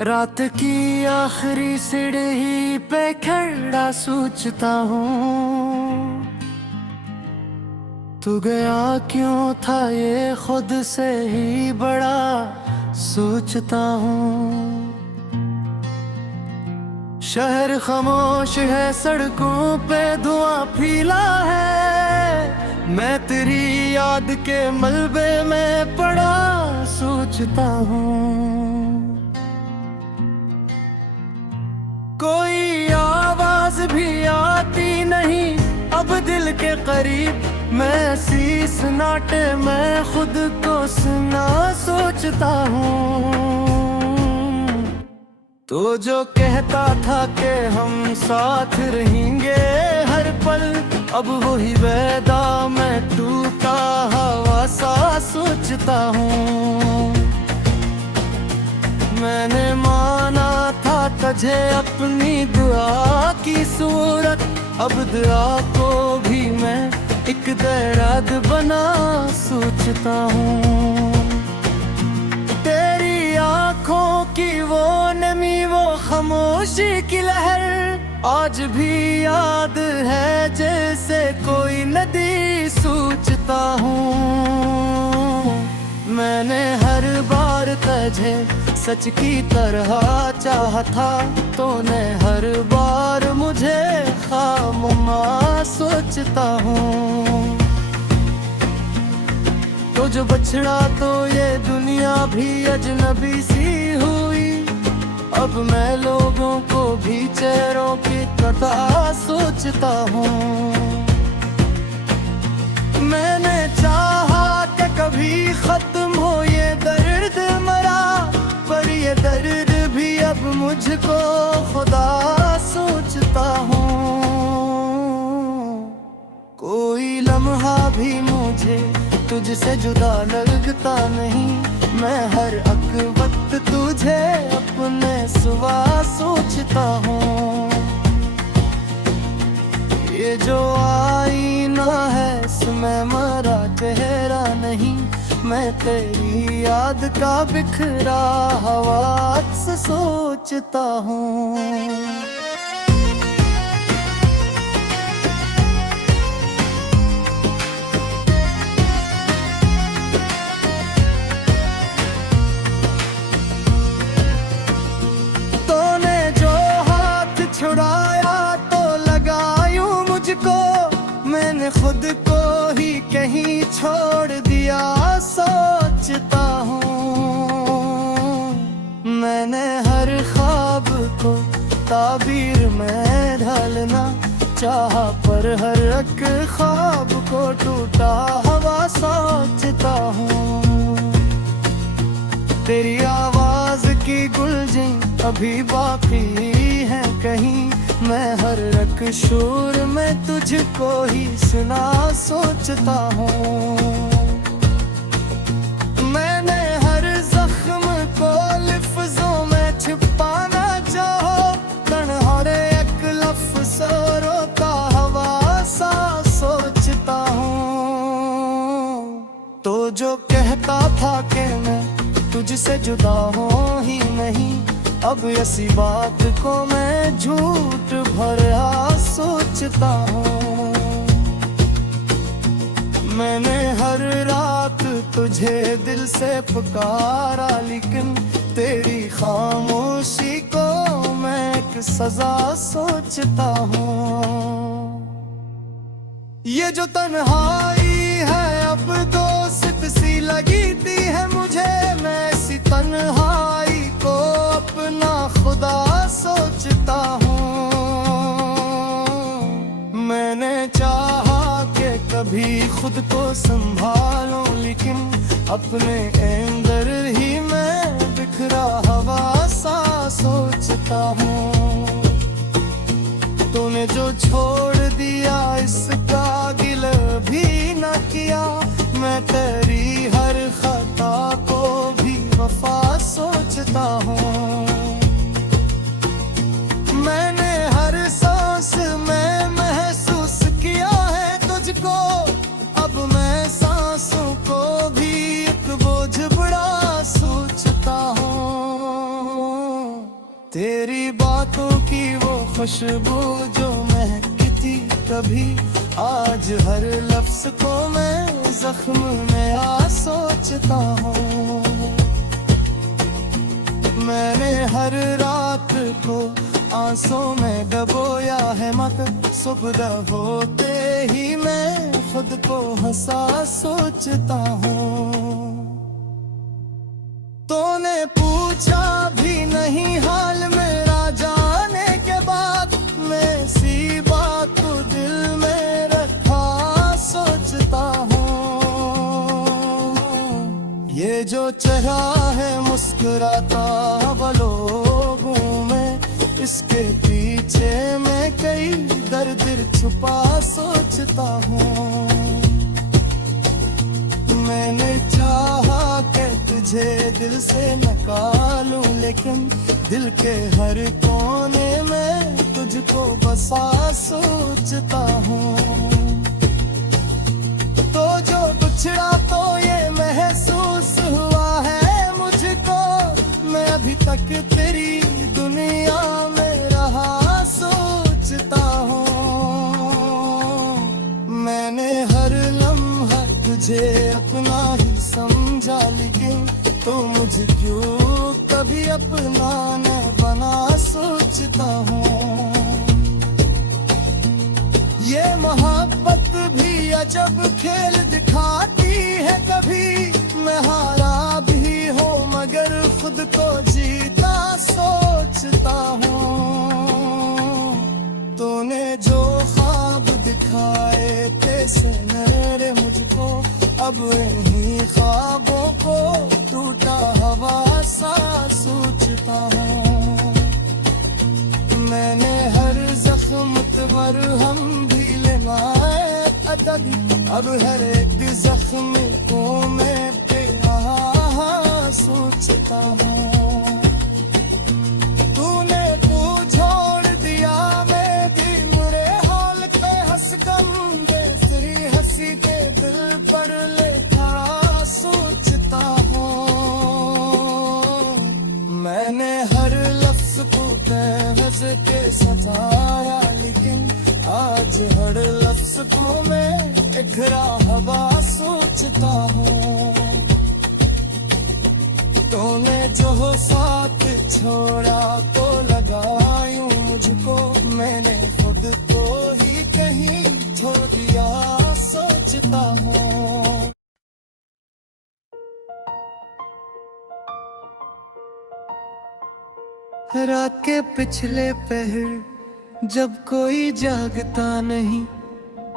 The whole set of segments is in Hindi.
रात की आखिरी सीढ़ी पे खड़ा सोचता हूँ, तू गया क्यों था ये खुद से ही बड़ा सोचता हूँ। शहर खामोश है, सड़कों पे धुआं फैला है, मैं तेरी याद के मलबे में पड़ा सोचता हूँ। कोई आवाज भी आती नहीं अब दिल के करीब, मैं ऐसी सन्नाटे में खुद को सुना सोचता हूँ। तो जो कहता था कि हम साथ रहेंगे हर पल, अब वही वादा मैं टूटा हवा सा सोचता हूँ। मैंने माना था तुझे अपनी दुआ की सूरत, अब दुआ को भी मैं एक दर्द बना सोचता हूँ। तेरी आँखों की वो नमी, वो खामोशी की लहर आज भी याद है जैसे कोई नदी सोचता हूँ। मैंने हर बार तुझे सच की तरह चाहा था, तूने हर बार मुझे खामोमा सोचता हूँ। तो जो बछड़ा तो ये दुनिया भी अजनबी सी हुई, अब मैं लोगों को भी चेहरों की कथा सोचता हूँ। मैंने चाहा कि कभी खत्म हो ये दर्द मरा, पर ये दर्द भी अब मुझको खुदा सोचता हूँ। कोई लम्हा भी मुझे तुझसे जुदा लगता नहीं, मैं हर वक्त तुझे अपने सिवा सोचता हूँ। ये जो आईना है इसमें मरा चेहरा नहीं, मैं तेरी याद का बिखरा हुआ अक्स सोचता हूँ। छुड़ाया तो लगायूं मुझको, मैंने खुद को ही कहीं छोड़ दिया सोचता हूँ। मैंने हर ख्वाब को ताबीर में ढालना चाहा, पर हर एक ख्वाब को टूटा हवा सोचता हूँ। तेरी आवाज की गुलजें अभी बाकी है कहीं, मैं हर एक शोर में तुझको ही सुना सोचता हूँ। मैंने हर जख्म को लफ्जों में छिपाना चाहो, तन्हारे एक लफ्ज़ों का हवा सा सोचता हूँ। तो जो कहता था कि मैं तुझसे जुदा हूँ ही नहीं, अब ऐसी बात को मैं झूठ भरा सोचता हूँ। मैंने हर रात तुझे दिल से पुकारा, लेकिन तेरी खामोशी को मैं एक सजा सोचता हूँ। ये जो तन्हाई है अब दोस्त सी लगती है मुझे, मैं इसी तन्हाई को अपना खुदा सोचता हूँ। मैंने चाहा कि कभी खुद को संभालूं, लेकिन अपने अंदर ही मैं बिखरा हवा सा सोचता हूँ। तूने जो छोड़ दिया इसका गिला भी न किया, मैं तेरी हर खता को भी वफा सोचता हूँ। मैंने हर सांस में महसूस किया है तुझको, अब मैं सांसों को भी एक बोझ बड़ा सोचता हूँ। खुशबू जो महकती थी कभी, आज हर लफ्ज को मैं जख्म में आ सोचता हूँ। मैंने हर रात को आंसू में डबोया है, मगर सुबह होते ही मैं खुद को हंसा सोचता हूँ। तूने पूछा भी नहीं हाल मेरा जाने के बाद, मैं सी बात को दिल में रखा सोचता हूँ। ये जो चेहरा है मुस्कुराता वो लोगों में, इसके पीछे मैं कई दर्द छुपा सोचता हूँ। मैंने चाहा कि तुझे दिल से निकालूं, लेकिन दिल के हर कोने में तुझको बसा सोचता हूँ। तो जो बिछड़ा तो ये महसूस हुआ है मुझको, मैं अभी तक तेरी दुनिया में रहा सोचता हूँ। मैंने हर लम्हा तुझे अपना ही समझा, लेकिन तो मुझे क्यों कभी अपना न बना सोचता हूँ। ये मोहब्बत भी अजब खेल दिखाती है, कभी मैं हारा भी हो मगर खुद को जीता सोचता हूँ। तूने जो ख्वाब दिखाए थे सनरे मुझको, अब इन्हीं ख्वाबों को टूटा हवा सा सोचता हूँ। मैंने हर जख्म पर हम भी लेना है अतक, अब हर एक जख्म को मैं बेहा सोचता हूँ। तूने छोड़ दिया मैं भी मुरे हाल पे हंस कम, तेरी हंसी के दिल पर लेखा सोचता हूँ। मैंने हर लफ्ज को तहज़ के सजाया, लेकिन आज हर लफ्ज को मैं इकरा हवा सोचता हूँ। तूने जो साथ छोड़ा तो लगा यूं मुझको, मैंने खुद को ही कहीं छोड़ दिया सोचता हूँ। रात के पिछले पहर जब कोई जागता नहीं,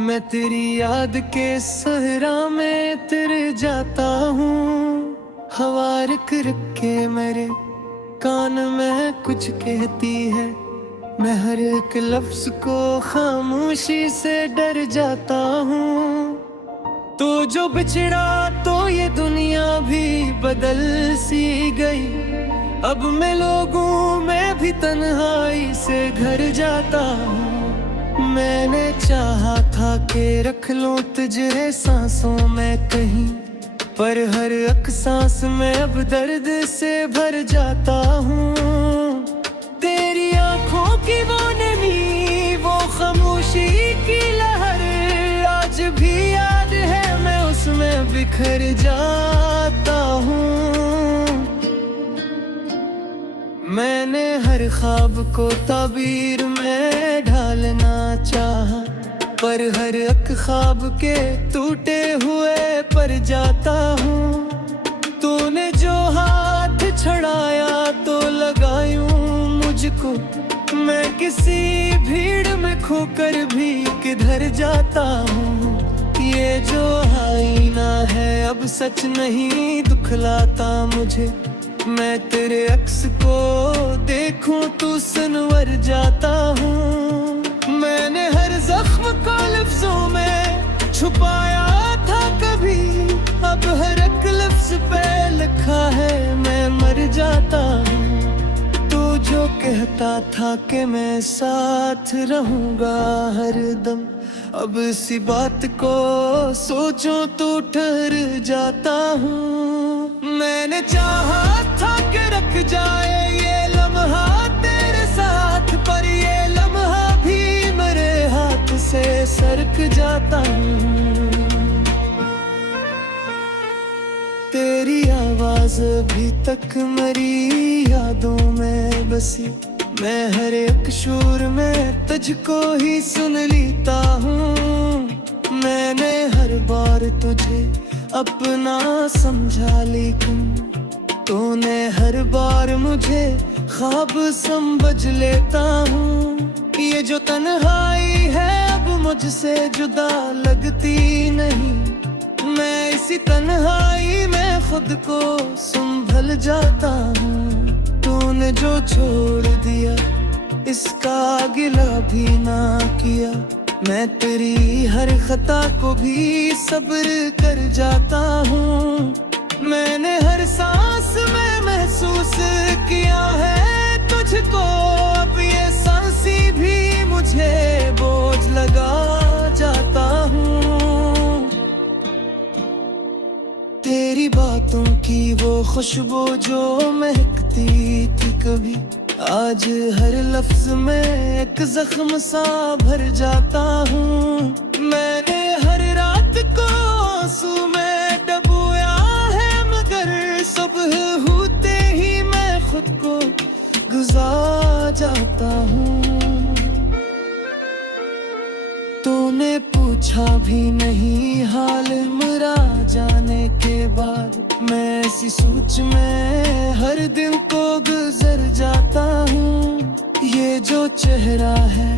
मैं तेरी याद के सहरा में तेरे जाता हूँ। हवा रुक रुक के मेरे कान में कुछ कहती है, मैं हर एक लफ्ज को खामोशी से डर जाता हूँ। तो जो बिछड़ा तो ये दुनिया भी बदल सी गई, अब मैं लोगों में भी तन्हाई से घर जाता हूँ। मैंने चाहा था कि रख लूं तुझे सांसों में कहीं, पर हर एक सांस में अब दर्द से भर जाता हूँ। तेरी आंखों की वो नमी, वो खामोशी की लहर, आज भी याद है मैं उसमें बिखर जाता हूँ। मैंने हर ख्वाब को ताबीर में ढालना चाहा, पर हर एक ख्वाब के टूटे हुए पर जाता हूँ। तूने जो हाथ छड़ाया तो लगायूं मुझको, मैं किसी भीड़ में खोकर भी किधर जाता हूँ। ये जो आईना है अब सच नहीं दिखलाता मुझे, मैं तेरे अक्स को देखूं तो सनवर जाता हूँ। मैंने हर जख्म को लफ्जों में छुपाया था कभी, अब हर एक लफ्ज पे लिखा है मैं मर जाता हूँ। तू जो कहता था कि मैं साथ रहूंगा हरदम, अब इसी बात को सोचूं तो ठहर जाता हूँ। मैंने चाहा था कि रख जाए ये लम्हा तेरे साथ, पर ये लम्हा जाता हूँ। तेरी आवाज अभी तक मेरी यादों में बसी, मैं हर एक शोर में तुझको ही सुन लेता हूँ। मैंने हर बार तुझे अपना समझा, लेकिन तूने हर बार मुझे ख्वाब समझ लेता हूँ। ये जो तन्हाई है अब मुझसे जुदा लगती नहीं, मैं इसी तन्हाई में खुद को संभल जाता हूँ। तूने जो छोड़ दिया इसका गिला भी ना किया, मैं तेरी हर खता को भी सब्र कर जाता हूँ। मैंने हर सांस में महसूस किया है तुझको, अब ये सांसी भी मुझे बोझ लगा जाता हूँ। तेरी बातों की वो खुशबू जो महकती थी कभी, आज हर लफ्ज में एक जख्म सा भर जाता हूँ। मैंने हर रात को आंसू में डुबोया है, मगर सुबह होते ही मैं खुद को गुजार जाता हूँ। तूने पूछा भी नहीं हाल मेरा जाने के बाद, मैं ऐसी सोच में हर दिन को गुजर जाता हूँ। ये जो चेहरा है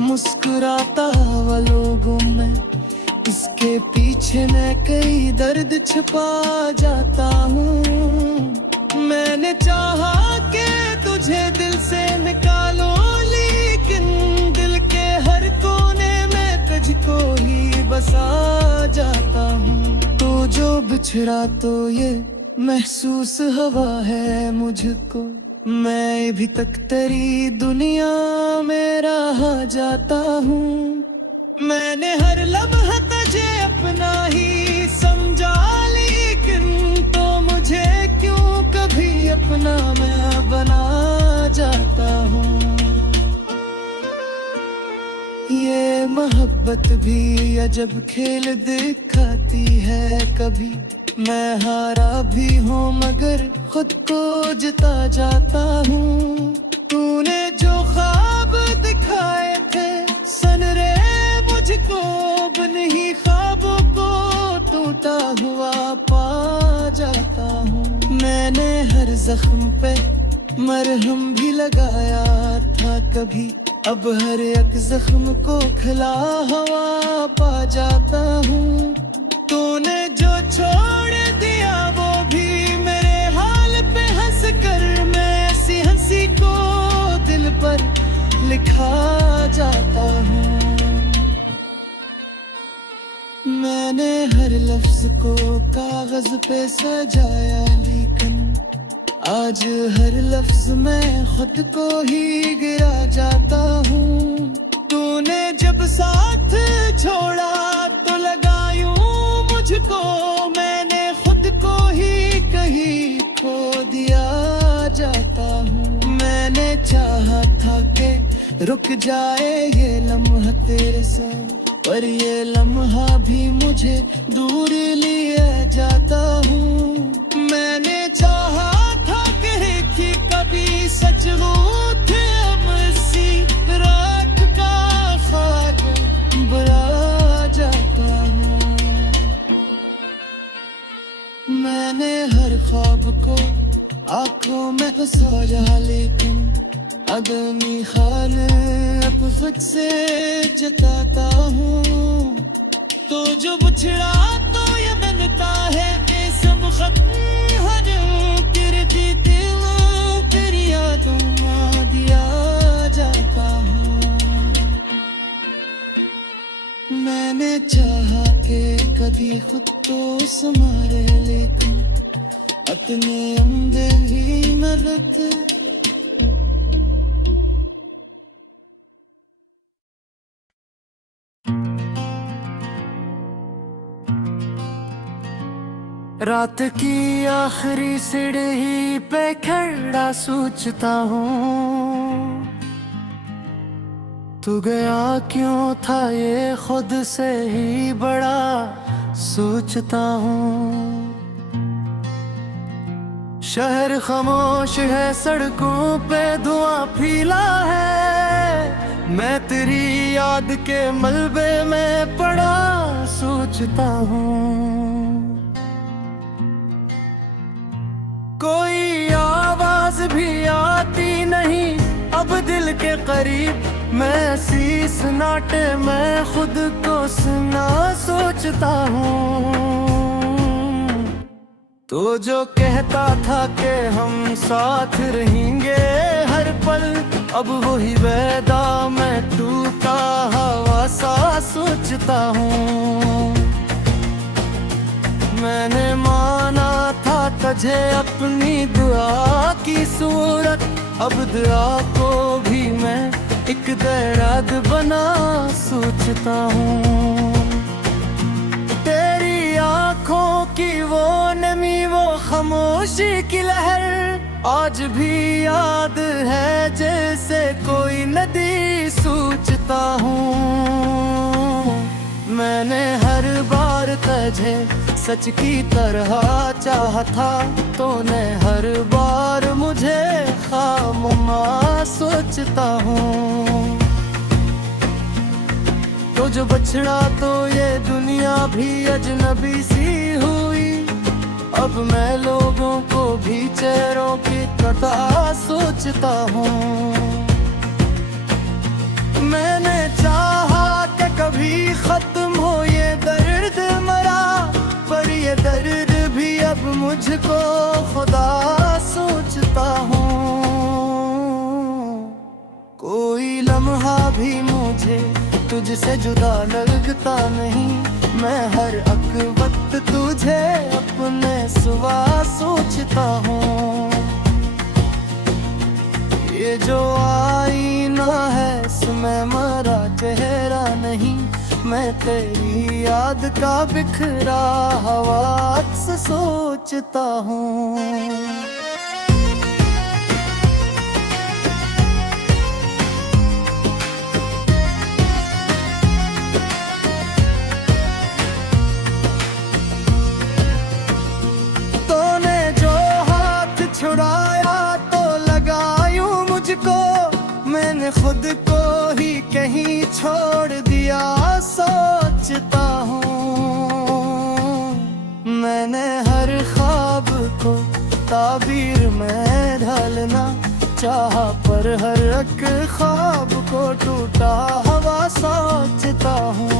मुस्कुराता हुआ लोगों में, इसके पीछे मैं कई दर्द छिपा जाता हूँ। मैंने चाहा कि तुझे दिल से निकालो, लेकिन दिल के हर कोने में तुझको ही बसा जाता हूँ। तो जो बिछड़ा तो ये महसूस हवा है मुझको, मैं भी तक तेरी दुनिया में रहा जाता हूँ। मैंने हर लम्हा तुझे अपना ही समझा, लेकिन तो मुझे क्यों कभी अपना मैं बना जाता हूँ। ये मोहब्बत भी अजब खेल दिखाती है, कभी मैं हारा भी हूँ मगर खुद को जिता जाता हूँ। तूने जो ख्वाब दिखाए थे सनरे मुझको, बन ही ख्वाबों को टूटा हुआ पा जाता हूँ। मैंने हर जख्म पे मरहम भी लगाया था कभी, अब हर एक जख्म को खिला हवा पा जाता हूँ। तूने जो छोड़ दिया वो भी मेरे हाल पे हंस कर, मैं ऐसी हंसी को दिल पर लिखा जाता हूँ। मैंने हर लफ्ज को कागज पे सजाया, लेकिन आज हर लफ्ज में खुद को ही गिरा जाता हूँ। तूने जब साथ छोड़ा तो लगा यूं मुझको, मैंने खुद को ही कहीं खो दिया जाता हूँ। मैंने चाहा था कि रुक जाए ये लम्हा तेरे साथ, पर ये लम्हा भी मुझे दूर लिए जाता हूँ। मैंने चाहा था कि कभी सच थे हम इसी रात का खाक बना जाता हूँ। मैंने हर ख्वाब को आंखों में फंसाया, लेकिन अदमी खाल अब खुद से जताता हूँ। तो जो बिछड़ा तो ये बनता है बेसम खत्म हर किरती दिल तेरी यादों में दिया जाता हूँ। मैंने चाहा कि कभी खुद को संभाले, लेकिन अपने अंदर ही न रखे। रात की आखिरी सीढ़ी पे खड़ा सोचता हूँ, तू गया क्यों था ये खुद से ही बड़ा सोचता हूँ। शहर खामोश है, सड़कों पे धुआं फैला है, मैं तेरी याद के मलबे में पड़ा सोचता हूँ। कोई आवाज भी आती नहीं अब दिल के करीब, मैं शीश नाटे मैं खुद को सुना सोचता हूँ। तो जो कहता था कि हम साथ रहेंगे हर पल, अब वही वादा मैं टूटा हवा सा सोचता हूँ। मैंने माना था तुझे अपनी दुआ की सूरत, अब दुआ को भी मैं एक दर्द बना सोचता हूँ। तेरी आँखों की वो नमी, वो खामोशी की लहर आज भी याद है जैसे कोई नदी सोचता हूँ। मैंने हर बार तुझे सच की तरह चाहा था, तूने हर बार मुझे खामोश सोचता हूँ। तो जो बछड़ा तो ये दुनिया भी अजनबी सी हुई, अब मैं लोगों को भी चेहरों की कथा सोचता हूँ। मैंने चाहा कि कभी खत्म हो ये दर्द मरा, पर ये दर्द भी अब मुझको खुदा सोचता हूँ। कोई लम्हा भी मुझे तुझसे जुदा लगता नहीं, मैं हर वक्त तुझे अपने सिवा सोचता हूँ। ये जो आईना है इसमें मरा चेहरा नहीं, मैं तेरी याद का बिखरा हुआ अक्स सोचता हूँ। छुड़ाया तो लगायूं मुझको, मैंने खुद को ही कहीं छोड़ दिया सोचता हूँ। मैंने हर ख्वाब को ताबीर में ढालना चाहा, पर हर एक ख्वाब को टूटा हवा सोचता हूँ।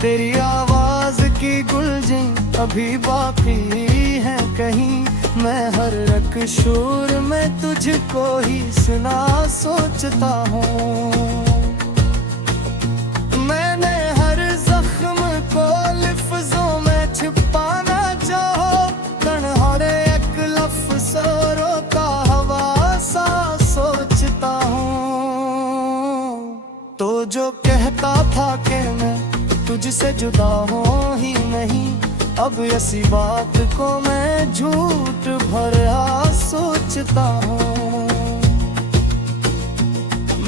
तेरी आवाज की गुलजिन अभी बाकी है कहीं, मैं हर एक शोर में तुझको ही सुना सोचता हूँ। मैंने हर जख्म को लफ्जों में छिपाना चाहो, तन्हारे एक लफ्ज़ों का हवा सा सोचता हूँ। तो जो कहता था कि मैं तुझसे जुदा हूँ ही नहीं, अब ऐसी बात को मैं झूठ भरा सोचता हूँ।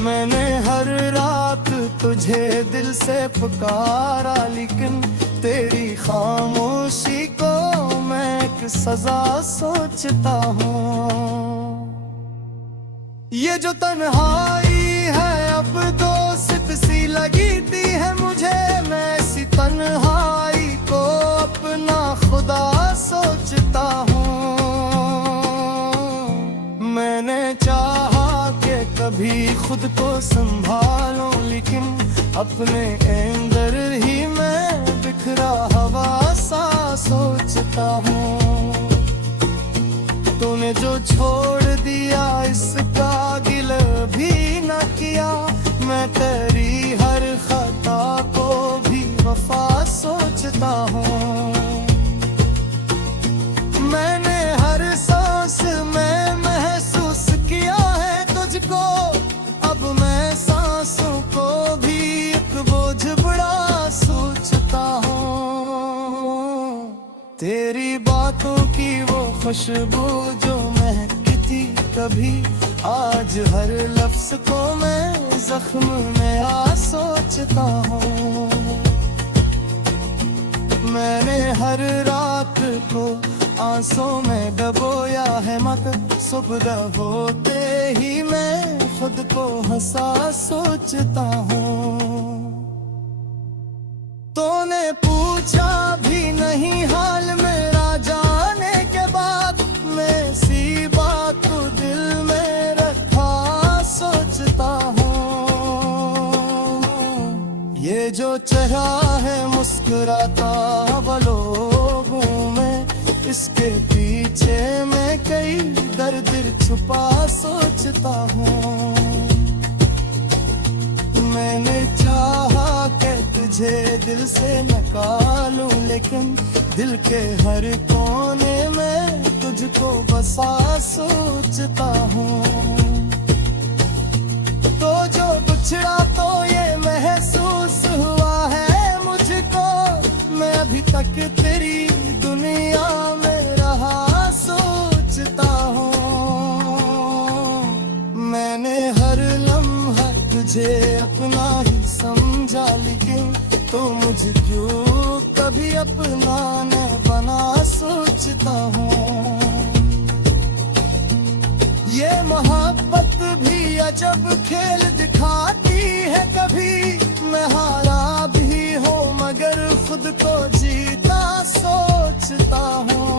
मैंने हर रात तुझे दिल से पुकारा, लेकिन तेरी खामोशी को मैं एक सजा सोचता हूँ। ये जो तन्हाई है अब दोस्त सी लगती है मुझे, मैं इसी तन्हाई को अपना खुदा सोचता हूँ। मैंने चाहा कि कभी खुद को संभालूं, लेकिन अपने अंदर ही मैं बिखरा हवा सा सोचता हूँ। तूने जो छोड़ दिया इसका गिल भी न किया, मैं तेरी हर खता को भी वफा सोचता हूँ। मैंने हर सांस में महसूस किया है तुझको, अब मैं सांसों को भी एक बोझ बड़ा सोचता हूँ। तेरी बातों की वो खुशबू जो महकती कभी आज हर लफ्ज को मैं जख्म में आ सोचता हूँ। मैंने हर रात को आंसू में डबोया है, मगर सुबह होते ही मैं खुद को हंसा सोचता हूँ। तूने पूछा भी नहीं हाल मेरा जाने के बाद, मैं सी बात को दिल में रखा सोचता हूँ। ये जो चेहरा है मुस्कुराता वो लोगों में, इसके पीछे मैं कई दर्द छुपा सोचता हूँ। मैंने चाहा कि तुझे दिल से निकालूं, लेकिन दिल के हर कोने में तुझको बसा सोचता हूँ। तो जो बिछड़ा तो ये महसूस हुआ है मुझको, मैं अभी तक तेरी दुनिया में रहा सोचता हूँ। मैंने हर लम्हा तुझे अपना ही समझा, लेकिन तो मुझे क्यों कभी अपना न बना सोचता हूँ। ये मोहब्बत भी अजब खेल दिखाती है, कभी मैं हारा भी हूँ मगर खुद को जीता सोचता हूँ।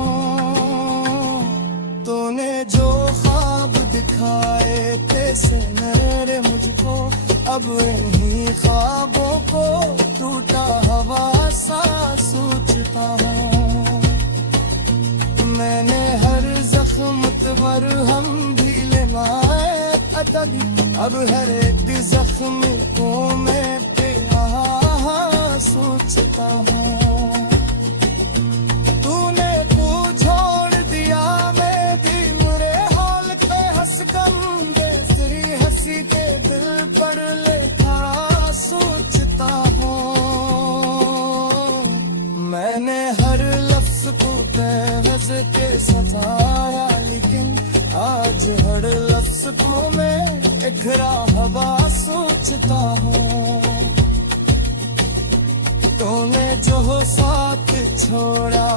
तूने जो ख्वाब दिखाए थे मेरे मुझको, अब इन्हीं ख्वाबों को टूटा हवा सा सोचता हूँ। मैंने हर जख्म पर हम भी लेना है अटक, अब हर एक जख्म को मैं सोचता हूँ। तूने को छोड़ दिया, मैं भी मुरे हाल पे हंस कर तेरी हंसी के दिल पर लेखा सोचता हूँ। मैंने हर लफ्ज को बेवज के सताया, लेकिन आज हर लफ्ज को मैं इकरा हवा सोचता हूँ। तूने जो साथ छोड़ा